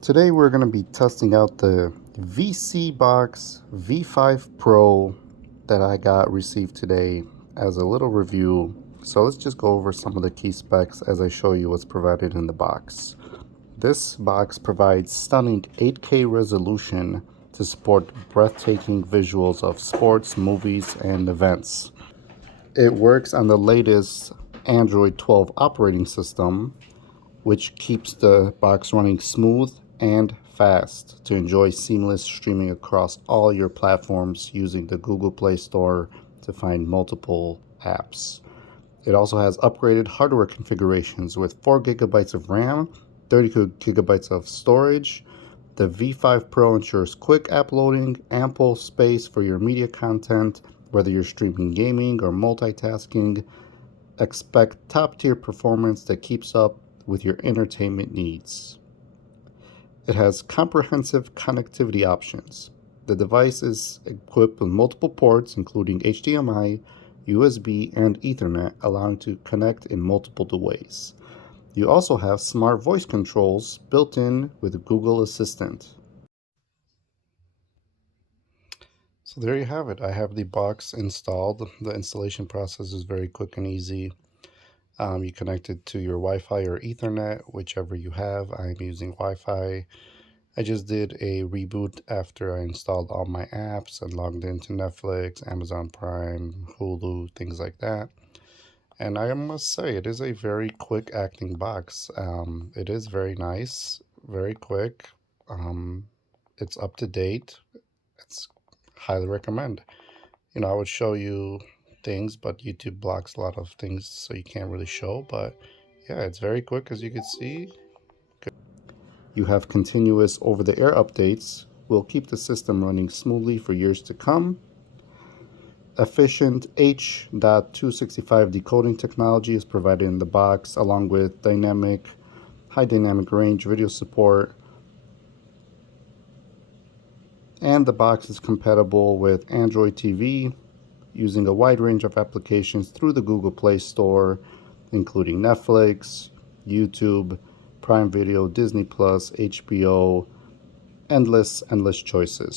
Today we're going to be testing out the VSeeBox V5 Pro that I got received today as a little review. So let's just go over some of the key specs as I show you what's provided in the box. This box provides stunning 8K resolution to support breathtaking visuals of sports, movies, and events. It works on the latest Android 12 operating system, which keeps the box running smooth and fast to enjoy seamless streaming across all your platforms using the Google Play Store to find multiple apps. It also has upgraded hardware configurations with 4 gigabytes of RAM, 32 gigabytes of storage. The V5 Pro ensures quick app loading, ample space for your media content, whether you're streaming gaming or multitasking. Expect top-tier performance that keeps up with your entertainment needs. It has comprehensive connectivity options. The device is equipped with multiple ports, including HDMI, USB, and Ethernet, allowing to connect in multiple ways. You also have smart voice controls built in with Google Assistant. So there you have it. I have the box installed. The installation process is very quick and easy. You connect it to your Wi-Fi or Ethernet, whichever you have. I'm using Wi-Fi. I just did a reboot after I installed all my apps and logged into Netflix, Amazon Prime, Hulu, things like that. And I must say, it is a very quick acting box. It is very nice, very quick. It's up to date. It's highly recommend. I would show you things, but YouTube blocks a lot of things, so you can't really show. But yeah, it's very quick, as you can see. You have continuous over-the-air updates. Will keep the system running smoothly for years to come. Efficient H.265 decoding technology is provided in the box, along with high dynamic range video support. And the box is compatible with Android TV, using a wide range of applications through the Google Play Store, including Netflix, YouTube, Prime Video, Disney Plus, HBO, endless choices.